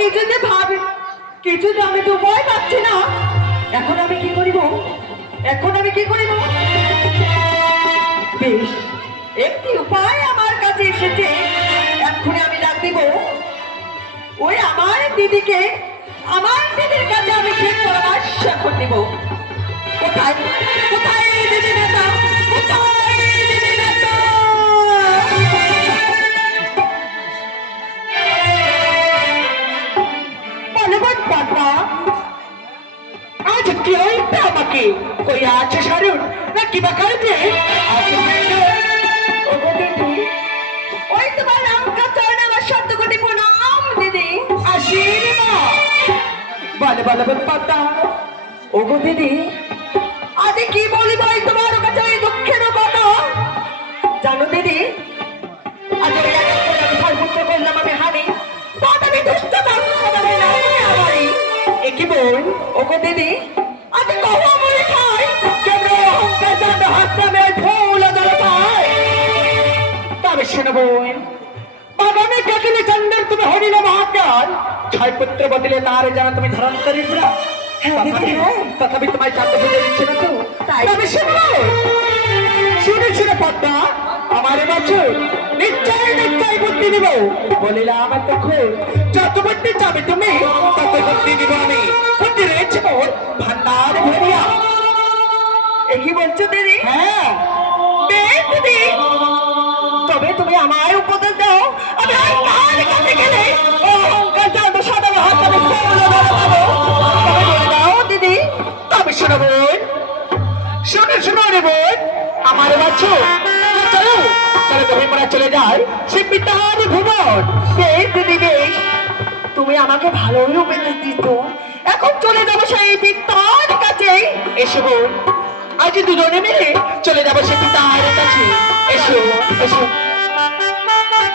কিছুতে ভাবি, কিছুতে আমি তো ভয় পাচ্ছি না। এখন আমি কি করিব? এখন আমি কি করিব? বেশ, একটি উপায় আমার কাছে এসেছে। এক্ষুনি আমি ডাক দিব। ওই আমার দিদিকে, আমার দিদির হইতে আমাকে কই আছে শারুন না কি বা দিদি। ওই তোমার লঙ্কা চড়ে আমার শব্দ কোটি প্রণাম দিদি। মা। বলে বলে বলে পাতা। ওগো দিদি। আজ কি বলিব এই তোমার কাছে এই দুঃখের কথা? জানো দিদি আজ এক এক সর্বোচ্চ করলাম আমি হানি। আমি দুষ্ট আমারই একই বোন ওগো দিদি। জান ছয় পুত্র বদলে তার যেন তুমি হ্যাঁ দিদি হ্যাঁ। তথাপি তোমায় চাঁদে বুঝে দিচ্ছে না তো। তবে শোনো শুনে শুনে পদ্মা আমার বছর নিশ্চয় নিশ্চয় বুদ্ধি দিব। বলিলাম আমার তখন যত বুদ্ধি চাবে তুমি তত বুদ্ধি দিব আমি। আমার বাচ্চু চলো চলো তুমি মনে চলে যাই সে পিতার ভুবন বেশ দিদি বেশ তুমি আমাকে ভালোই উপদেশ দিত এখন চলে যাব সেই পিতার কাছে এসো বোন আজ দুজনে মিলে চলে যাব সে পিতার কাছে এসো এসো